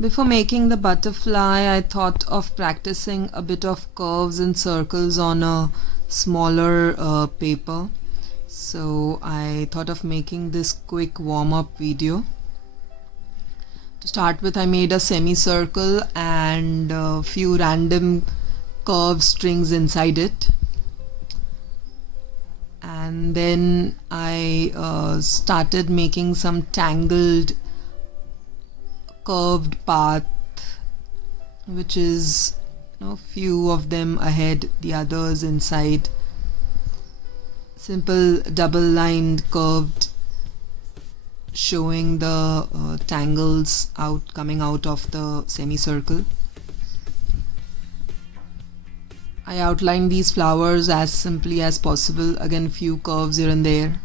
Before making the butterfly, I thought of practicing a bit of curves and circles on a smaller paper. So I thought of making this quick warm-up video. To start with, I made a semicircle and a few random curved strings inside it. And then I started making some tangled curved path, which is few of them ahead, the others inside. Simple double lined curved, showing the tangles coming out of the semicircle. I outlined these flowers as simply as possible, again few curves here and there.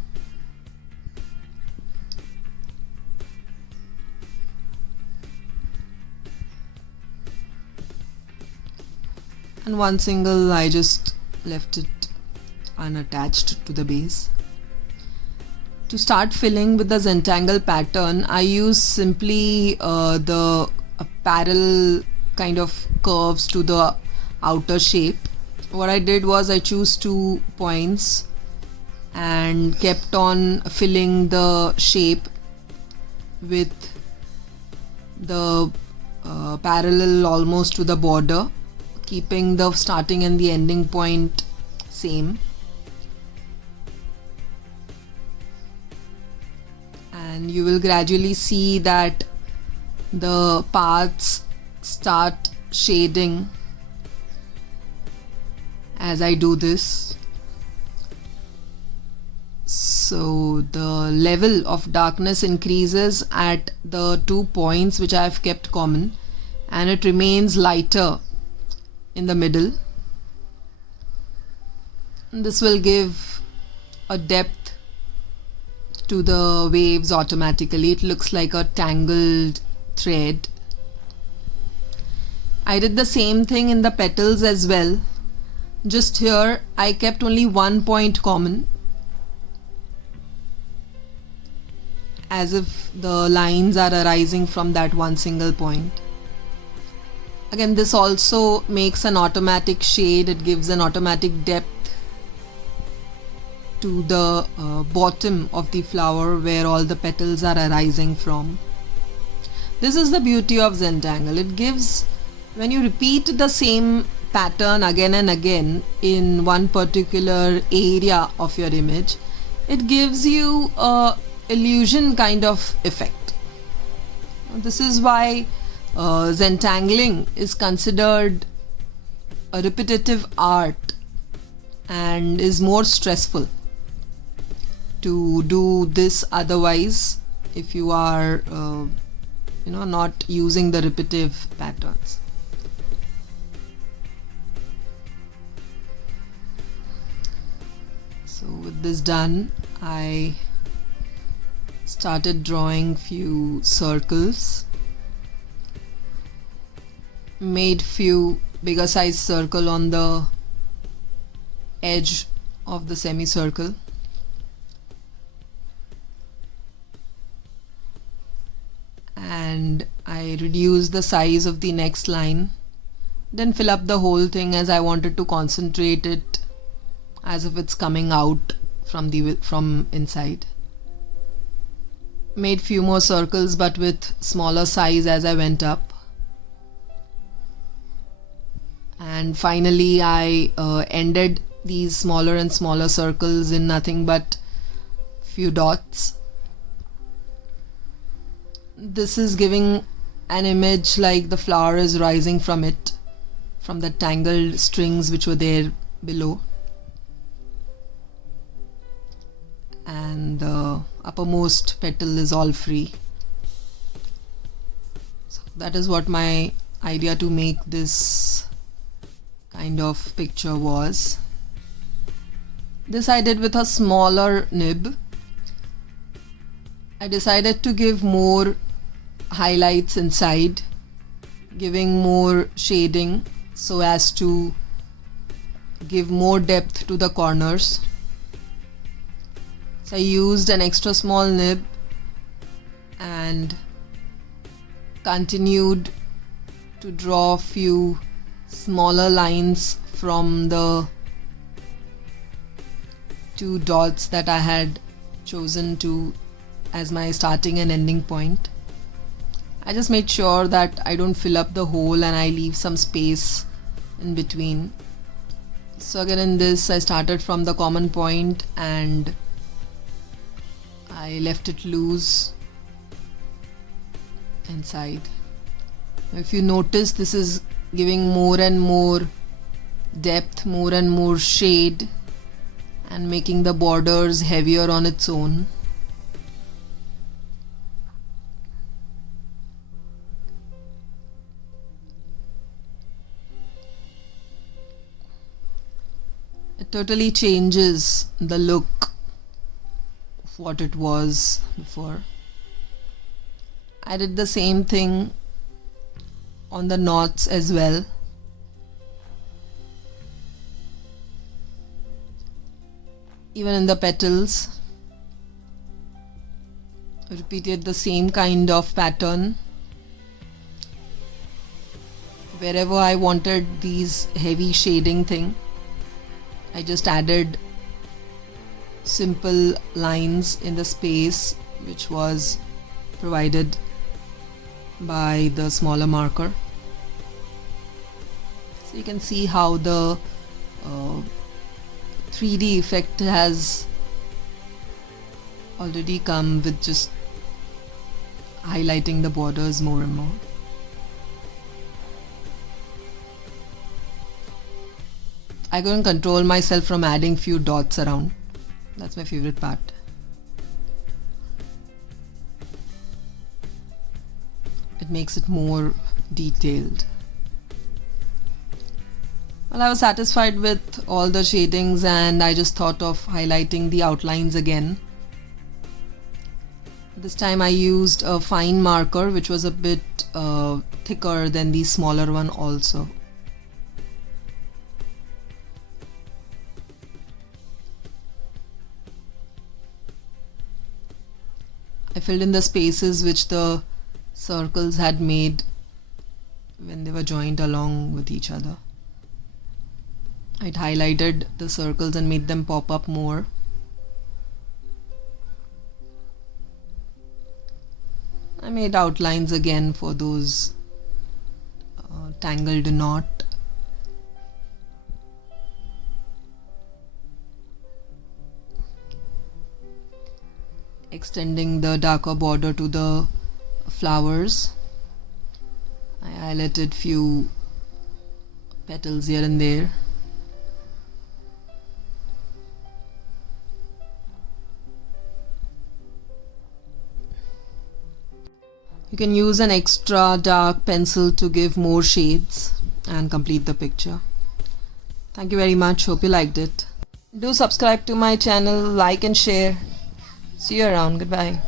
And one single I just left it unattached to the base. To start filling with the Zentangle pattern, I use simply the parallel kind of curves to the outer shape. What I did was I chose 2 points and kept on filling the shape with the parallel almost to the border, keeping the starting and the ending point same. And you will gradually see that the paths start shading as I do this. So the level of darkness increases at the 2 points which I have kept common, and it remains lighter in the middle. This will give a depth to the waves automatically. It looks like a tangled thread. I did the same thing in the petals as well. Just here I kept only 1 point common, as if the lines are arising from that one single point. Again, this also makes an automatic shade. It gives an automatic depth to the bottom of the flower where all the petals are arising from. This is the beauty of Zentangle. It gives, when you repeat the same pattern again and again in one particular area of your image, it gives you a illusion kind of effect. This is why Zentangling is considered a repetitive art and is more stressful to do this otherwise if you are not using the repetitive patterns. So with this done, I started drawing few circles, made few bigger size circle on the edge of the semicircle, and I reduced the size of the next line, then fill up the whole thing as I wanted to concentrate it as if it's coming out from inside. Made few more circles but with smaller size as I went up, and finally I ended these smaller and smaller circles in nothing but few dots. This is giving an image like the flower is rising from it, from the tangled strings which were there below, and the uppermost petal is all free. So that is what my idea to make this kind of picture was. This I did with a smaller nib. I decided to give more highlights inside, giving more shading so as to give more depth to the corners. So I used an extra small nib and continued to draw a few smaller lines from the 2 dots that I had chosen to as my starting and ending point. I just made sure that I don't fill up the hole and I leave some space in between. So again, in this I started from the common point and I left it loose inside. If you notice, this is giving more and more depth, more and more shade, and making the borders heavier on its own. It totally changes the look of what it was before. I did the same thing on the knots as well. Even in the petals, I repeated the same kind of pattern. Wherever I wanted these heavy shading thing, I just added simple lines in the space which was provided by the smaller marker. So you can see how the 3D effect has already come with just highlighting the borders more and more. I couldn't control myself from adding few dots around. That's my favorite part. It makes it more detailed. Well, I was satisfied with all the shadings and I just thought of highlighting the outlines again. This time I used a fine marker which was a bit thicker than the smaller one also. I filled in the spaces which the circles had made when they were joined along with each other. I'd highlighted the circles and made them pop up more. I made outlines again for those tangled knot. Extending the darker border to the flowers. I highlighted few petals here and there. You can use an extra dark pencil to give more shades and complete the picture. Thank you very much. Hope you liked it. Do subscribe to my channel, like and share. See you around. Goodbye.